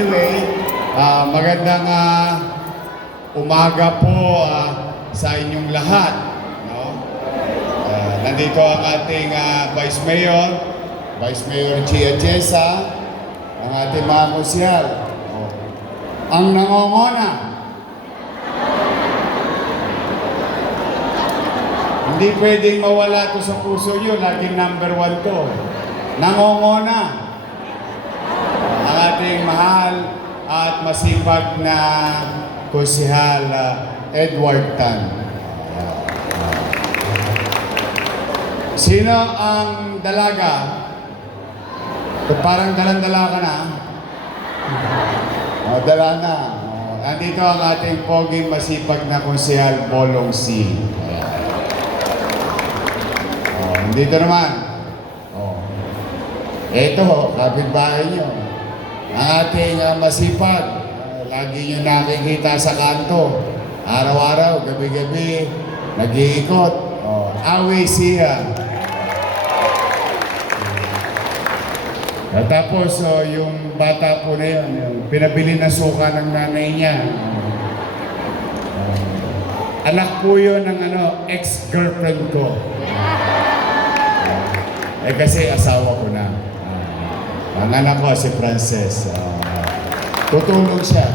anyway, magandang umaga po sa inyong lahat. No? Nandito ang ating Vice Mayor Chia Chesa, ang ating mga konsyal. Ang nangongona. Hindi pwedeng mawala to sa puso nyo, laging number 1 to. Nangongona. Ang ating mahal at masipag na konsehal Edward Tan. Sino ang dalaga? Parang dalang-dala ka na. Dala na. Nandito ang ating poging masipag na konsehal Bolong C. Dito naman. Ito, kapitbahay nyo. Ang ating masipag. Lagi nyo nakikita sa kanto. Araw-araw, gabi-gabi, nag-iikot. Awe siya. At tapos, yung bata po na yun, yung pinabili na suka ng nanay niya. Anak po yun ng ex-girlfriend ko. Kasi asawa ko na. Ang anak ko si Frances. Tutulong siya.